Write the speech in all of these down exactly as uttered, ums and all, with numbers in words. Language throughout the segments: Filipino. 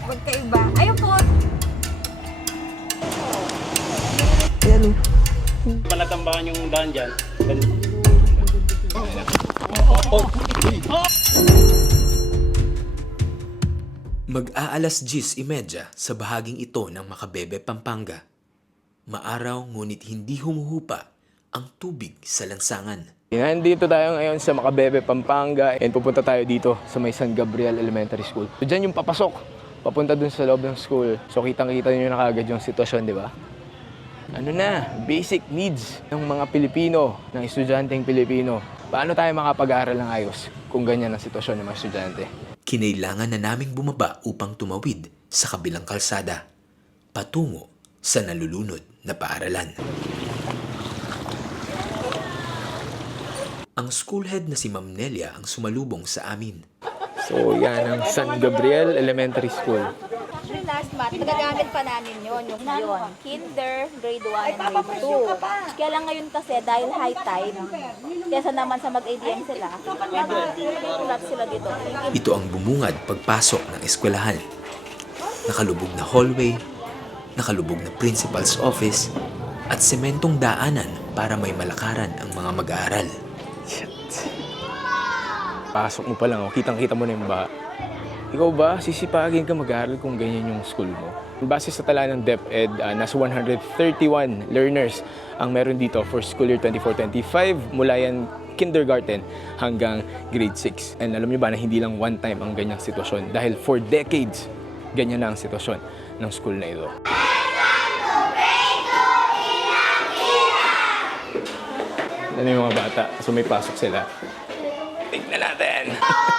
magkaiba. Ayun po. Ayan o. Palatambakan yung daan dyan. Mag-aalas diyes imedya sa bahaging ito ng Macabebe, Pampanga. Maaraw ngunit hindi humuhupa ang tubig sa lansangan. Nandito tayo ngayon sa Macabebe, Pampanga and pupunta tayo dito sa may San Gabriel Elementary School. So dyan yung papasok, papunta dun sa loob ng school. So kitang-kita nyo na kagad yung sitwasyon, di ba? Ano na, basic needs ng mga Pilipino, ng estudyanteng Pilipino. Paano tayo makapag-aaral ng ayos kung ganyan ang sitwasyon ng mga estudyante? Kinailangan na naming bumaba upang tumawid sa kabilang kalsada, patungo sa nalulunod na paaralan. Ang school head na si Ma'am Nelia ang sumalubong sa amin. So yan ang San Gabriel Elementary School. Actually, last month, nagagamit pa namin yun, yung yun. Kinder, grade one and grade two. Kaya lang ngayon kasi, dahil high tide, kesa naman sa mag-A D M sila, nag-flat sila dito. Ito ang bumungad pagpasok ng eskwelahan. Nakalubog na hallway, nakalubog na principal's office, at sementong daanan para may malakaran ang mga mag-aaral. Pasok mo pa lang, oh, kitang-kita mo na yung baha. Ikaw ba, sisipagin ka mag-aaral kung ganyan yung school mo? Base sa tala ng DepEd, uh, nasa one hundred thirty-one learners ang meron dito for school year twenty-four twenty-five, mula yan kindergarten hanggang grade six. And alam niyo ba na hindi lang one time ang ganyang sitwasyon? Dahil for decades, ganyan na ang sitwasyon ng school na ito. Ano yung mga bata? So may pasok sila. Tignan natin!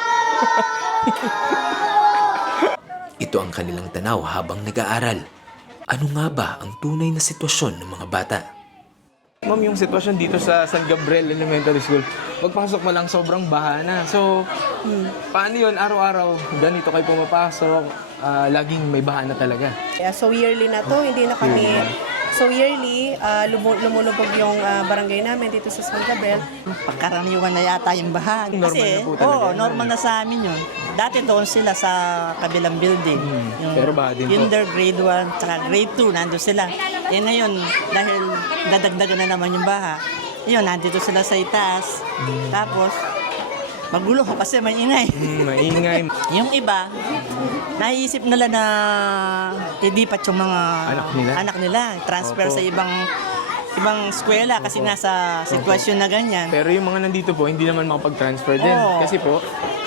Ito ang kanilang tanaw habang nag-aaral. Ano nga ba ang tunay na sitwasyon ng mga bata? Ma'am, yung sitwasyon dito sa San Gabriel Elementary School, pagpasok mo lang sobrang baha na. So, hmm, paano yun? Araw-araw, ganito kayo pumapasok, ah, laging may baha na talaga. Yeah, so yearly na to, hindi na kami... So yearly, uh, lumu- lumulubog yung uh, barangay namin dito sa San Gabriel. Pagkaraniwan na yata yung baha. Normal Kasi, na po talaga oo, yun. normal na sa amin yun. Dati doon sila sa kabilang building. Yung pero baha din po. Kinder, grade one, tsaka grade two, nandun sila. Eh ngayon, dahil dadagdagan na naman yung baha, yun, nandito sila sa itaas. Tapos, magulo kasi may ingay. Hmm, maingay. Yung iba, naiisip nila na ilipat yung mga Anak nila? anak nila, transfer Opo. sa ibang ibang eskwela kasi nasa sitwasyon na ganyan. Pero yung mga nandito po, hindi naman makapag-transfer din. Oo. Kasi po,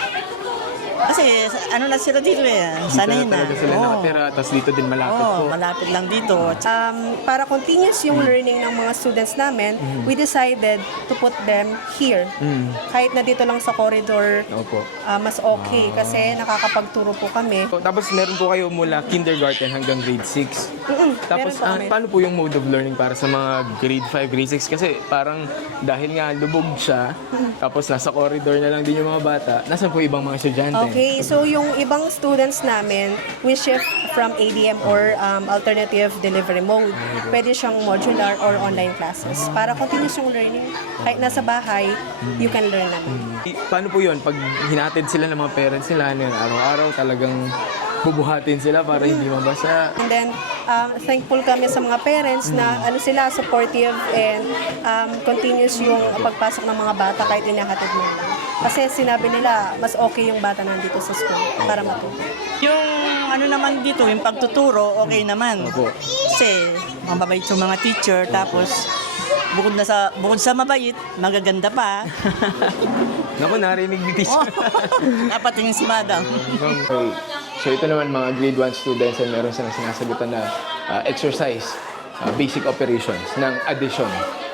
Kasi ano na sila dito eh, sanay dito na na. talaga sila Oo. nakatira, tapos dito din malapit Oo, po. malapit lang dito. Um, para continuous yung learning ng mga students namin, we decided to put them here. Mm. Kahit na dito lang sa corridor, Opo. uh, mas okay kasi nakakapagturo po kami. So, tapos meron po kayo mula kindergarten hanggang grade six. Mm-mm, Tapos meron po ah, kami. paano po yung mode of learning para sa mga grade five, grade six? Kasi parang dahil nga lubog siya, tapos nasa corridor na lang din yung mga bata, nasan po ibang mga estudyante? Okay, so yung ibang students namin, we shift from A D M or um, alternative delivery mode. Pwede siyang modular or online classes. Para continuous yung learning. Kahit nasa bahay, you can learn naman. I- Paano po yun? Pag hinatid sila ng mga parents nila, ano yun, araw-araw talagang bubuhatin sila para hindi mabasa. And then, um, thankful kami sa mga parents na ano sila, supportive and um, continuous yung pagpasok ng mga bata kahit inahatid mo lang. Kasi sinabi nila, mas okay yung bata nandito sa school para matuto. Yung ano naman dito, yung pagtuturo, okay naman. Opo. Kasi mababait yung mga teacher, tapos bukod na sa bukod sa mabait, magaganda pa. Naku, narinig ni teacher. Dapat yung si madam. Okay. So ito naman mga grade one students ay meron silang sinasagutan na ah, exercise, ah, basic operations ng addition.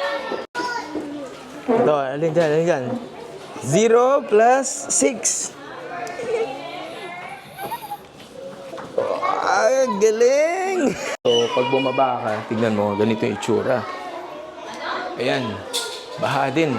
Ito, alin dyan, alin dyan. zero plus six. Ay, galing! So, pag bumaba ka, tignan mo, ganito yung itsura. Ayan, baha din.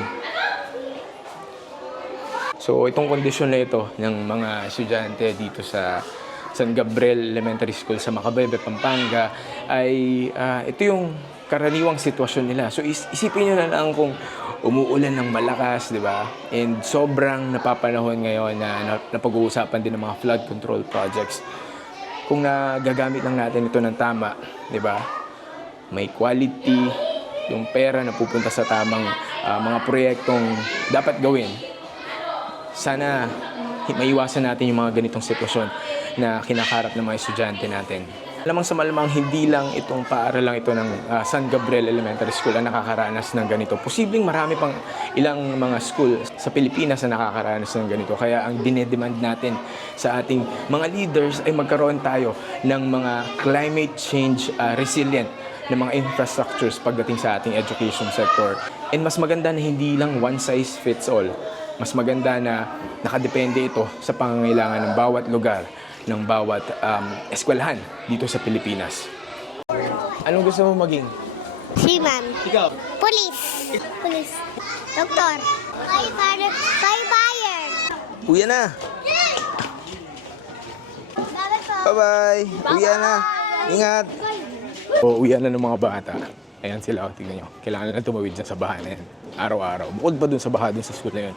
So, itong kondisyon na ito ng mga estudyante dito sa San Gabriel Elementary School sa Macabebe, Pampanga, ay uh, ito yung karaniwang sitwasyon nila. So, is isipin nyo na lang kung umuulan ng malakas, di ba? And sobrang napapanahon ngayon na napag-uusapan din ng mga flood control projects. kung nagagamit lang natin ito ng tama, di ba? May quality, yung pera na pupunta sa tamang ah, mga proyektong dapat gawin. Sana maiwasan natin yung mga ganitong sitwasyon na kinakarap ng mga estudyante natin. Alamang sa malamang hindi lang itong paaralan lang ito ng ah, San Gabriel Elementary School ang nakakaranas ng ganito. Posibleng marami pang ilang mga school sa Pilipinas na nakakaranas ng ganito. Kaya ang dinedemand natin sa ating mga leaders ay magkaroon tayo ng mga climate change ah, resilient na mga infrastructures pagdating sa ating education sector. And mas maganda na hindi lang one size fits all. Mas maganda na nakadepende ito sa pangangailangan ng bawat lugar, ng bawat um, eskwelahan dito sa Pilipinas. Anong gusto mo maging? Seaman. Ikaw? Police. Police. Doktor. Firefighter. Firefighter. Uwi na! Bye-bye! Uwi na! Ingat! O, uwi na ng mga bata. Ayan sila, o, tignan nyo. Kailangan na tumawid dyan sa baha na yan. Araw-araw. Bukod pa dun sa baha dun sa school na yun.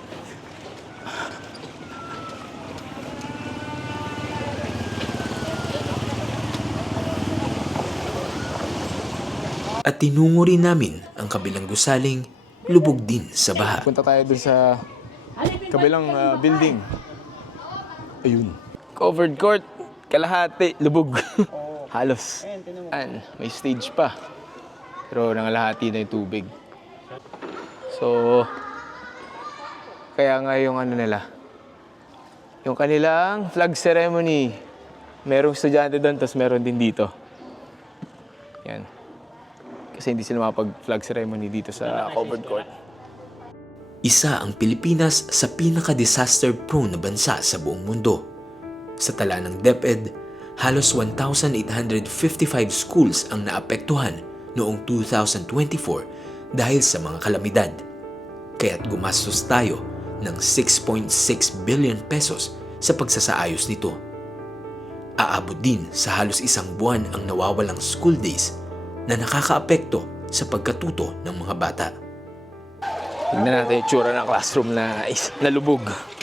At tinungo rin namin ang kabilang gusaling lubog din sa baha. Punta tayo dun sa kabilang ah, building. Ayun. Covered court. Kalahati. Lubog. Halos. An, may stage pa. Pero nangalahati na yung tubig. So, kaya nga yung ano nila, yung kanilang flag ceremony, merong estudyante doon, tapos meron din dito. Yan. Kasi hindi sila makapag-flag ceremony dito sa covered court. Isa ang Pilipinas sa pinaka-disaster prone na bansa sa buong mundo. Sa tala ng DepEd, halos one thousand eight hundred fifty-five schools ang naapektuhan noong two thousand twenty-four dahil sa mga kalamidad. Kaya't gumastos tayo ng six point six billion pesos sa pagsasaayos nito. Aabot din sa halos isang buwan ang nawawalang school days na nakakaapekto sa pagkatuto ng mga bata. Tignan natin yung tsura ng classroom na is nalubog.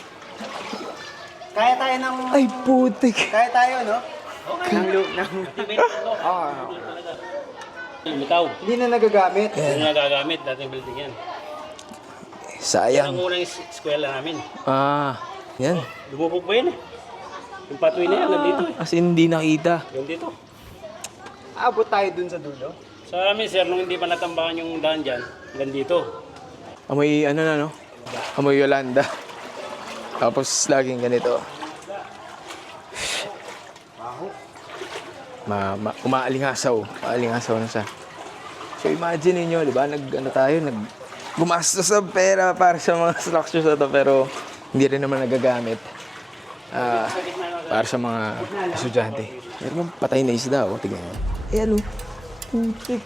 Kaya tayo ng... Ay, putik! Kaya tayo, no? Ng loop ng... Lumitaw. Hindi na nagagamit. Hindi na nagagamit. Dating building yan. Yan Sayang. ang unang is- eskwela namin. Ah, yan. Lumubog pa yun eh. Yung pathway na yan, nandito eh. As in, hindi nakita. Yung dito. Abot tayo dun sa dulo. Sa amin, sir, nung hindi pa natambakan yung daan dyan, hanggang dito. Amoy, ano na, no? Amoy Yolanda. Tapos, laging ganito. Ma, ma, umaalingasaw. Umaalingasaw na siya. So, imagine niyo, di ba? Nag, ano tayo, nag, gumastos ng pera para sa mga structures na to, pero hindi rin naman nagagamit. Ah, para sa mga estudyante. Meron yung patay na isda, oh. Tignan nyo. Eh, ano? Putik.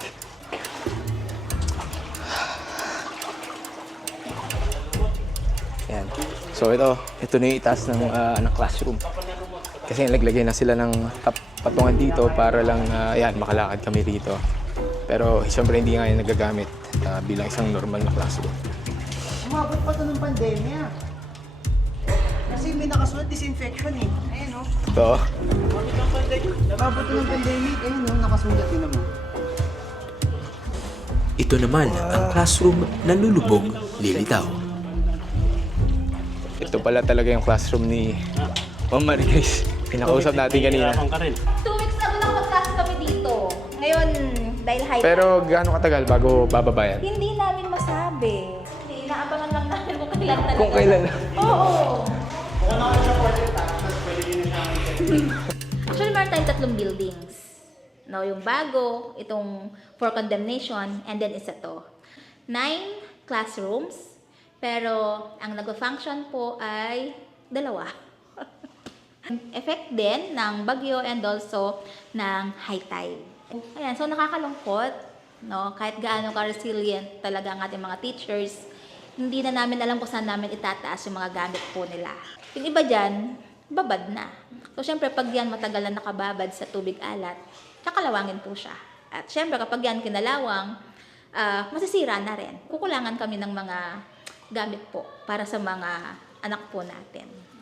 Yan. So ito, ito na yung itaas ng, ah, ng classroom. Kasi naglagay na sila ng tap patungan dito para lang, uh, yan, makalakad kami dito. Pero siyempre hindi nga yung nagagamit ah, bilang isang normal na classroom. Umabot pa to ng pandemya. Kasi may nakasulat disinfection eh. Ayun, no? Ito, Umabot to ng pandemic. Ayun, no? Nakasulat din naman. Ito naman ang classroom na lulubog, lilitaw. ito pala talaga yung classroom ni Ma'am Marie Grace. Pinakausap natin kanina. Nahihirapan ka rin. Two weeks ago lang mag-class kami dito. Ngayon, dahil high Pero gaano katagal bago bababa yan? hindi namin masabi. Hindi, inaabangan lang namin kung kailan talaga. Kung kailan. Oo. Actually, meron tayong tatlong buildings. No, yung bago, itong for condemnation, and then isa to. Nine classrooms, pero ang nag-function po ay dalawa. Effect din ng bagyo and also ng high tide. Ayan, so nakakalungkot, no? Kahit gaano ka-resilient talaga ang ating mga teachers, hindi na namin alam kung saan namin itataas yung mga gamit po nila. Yung iba dyan, babad na. So, syempre, pag yan matagal na nakababad sa tubig alat, kakalawangin po siya. At syempre, kapag yan kinalawang, uh, masisira na rin. Kukulangan kami ng mga gamit po para sa mga anak po natin.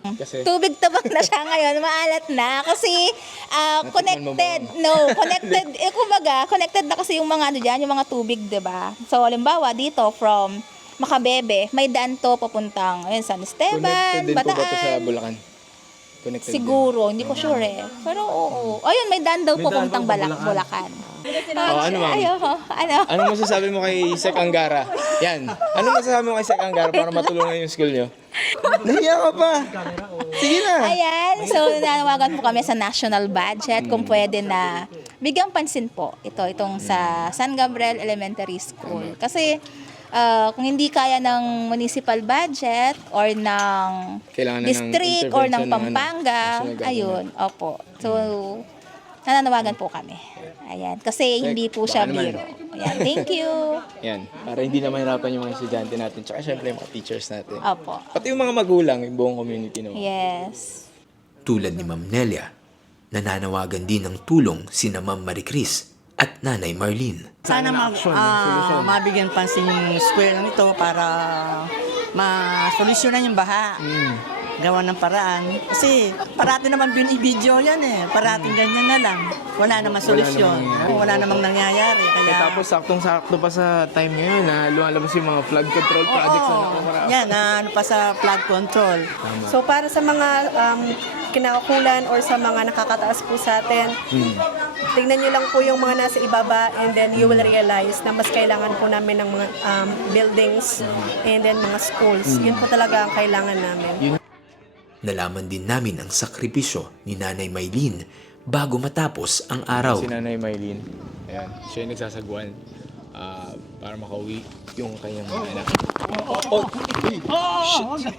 Kasi Tubig tabak na siya ngayon, maalat na. Kasi ah, Natikman mo connected, no, connected, eh kumbaga, connected na kasi yung mga ano dyan, yung mga tubig, di ba? So, halimbawa, dito from Makabebe, may daan to papuntang ayun, San Esteban, connected din po ba ito sa Bataan. Bulacan? Connected din. Siguro, hindi ko sure eh. Pero oo. Ayun, may daan daw May daan papuntang daw pa Balak, Bulacan. Oh, ano, ma'am? Ayo, ano? Anong masasabi mo kay Sec Angara? Yan. Anong masasabi mo kay Sec Angara para matulungan yung school nyo? Nahiya ka pa. Sige na. Ayan, so nanawagan po kami sa national budget kung pwede na bigyang pansin po ito, itong sa San Gabriel Elementary School. Kasi ah, kung hindi kaya ng municipal budget or ng Kailangan na ng district or ng intervention ng ano, Pampanga, national government. ayun, opo. So, nananawagan po kami. Ayan, kasi hindi po siya baka naman. biro. Ayan, thank you. Yan. Para hindi na mahirapan yung mga estudyante natin. Tsaka syempre yung mga teachers natin. Opo. Pati yung mga magulang, yung buong community naman. Yes. Tulad ni Ma'am Nelia, nananawagan din ng tulong sina Ma'am Maricris at Nanay Marlene. Sana ma- ah, mabigyan pansin yung eskwela nito para masolusyonan yung baha. Gawa ng paraan. Kasi parati naman binibideo yan eh. Parating ganyan na lang. Wala namang solusyon. nangyayari. Wala namang nangyayari. Kaya, Eh, tapos saktong-sakto pa sa time ngayon na lumalabas yung mga flood control projects na nakakarap. yan, na ano pa sa flood control. So para sa mga um, kinakakulan or sa mga nakakataas po sa atin, tingnan nyo lang po yung mga nasa ibaba and then you will realize na mas kailangan po namin ng mga um, buildings and then mga schools. Yun po talaga ang kailangan namin. Nalaman din namin ang sakripisyo ni Nanay Maylene bago matapos ang araw. Si Nanay Maylene, ayan, siya yung nagsasagwan ah, para makauwi yung kanyang mga anak. Oh! Oh! Shit!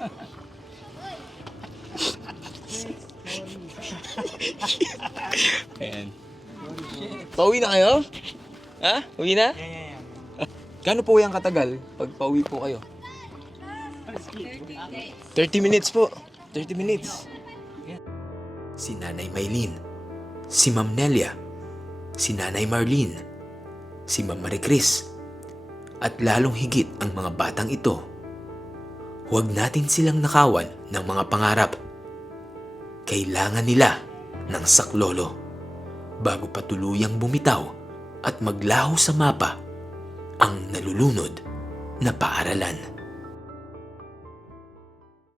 Ayan. Pauwi na kayo? Ha? Uwi na? Gano po yung katagal pag pauwi po kayo? thirty minutes po. thirty minutes. Si Nanay Maylene, si Ma'am Nelia, si Nanay Marlene, si Ma'am Maricris, at lalong higit ang mga batang ito. Huwag natin silang nakawan ng mga pangarap. Kailangan nila ng saklolo bago pa tuluyang bumitaw at maglaho sa mapa ang nalulunod na paaralan.